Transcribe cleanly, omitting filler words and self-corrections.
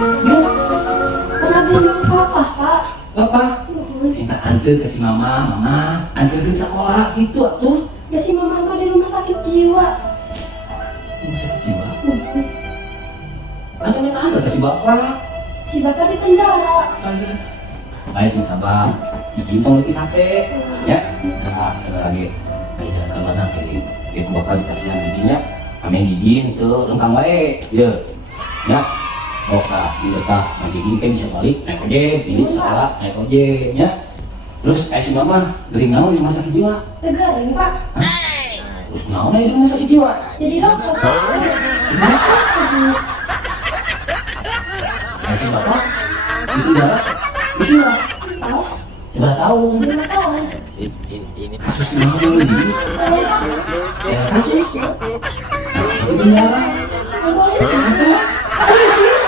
Ya, Mana belum apa-apa, Pak? Bapak Nuhun. minta antar ke si mama antar ke sekolah gitu atuh. Ya si Mama mah di rumah sakit jiwa. Mau sakit jiwa. Antar minta antar ke si bapak. Si Bapak di penjara. Baik sih sabar. Izin kalau kita teh, ya. Nah, sekali lagi. Ayo jangan kemana teh. Dia bakal dikasih yang giginya. Amin izin tuh lengkang baik. Ya, ya. Oke, si betah lagi gini kan bisa balik naik ojek, ini sekolah naik ojek, ya. Terus si mama gering naon di rumah sakit jiwa. Tegaring, Pak. Terus naon di rumah sakit jiwa. Jadi dokter. Si bapak itu jarak di sini lah. Tahu? Coba tahu. 5 tahun. Kasus yang ini. Kalau kasus, Ya kasus. Itu penjara. polisi. Polisi.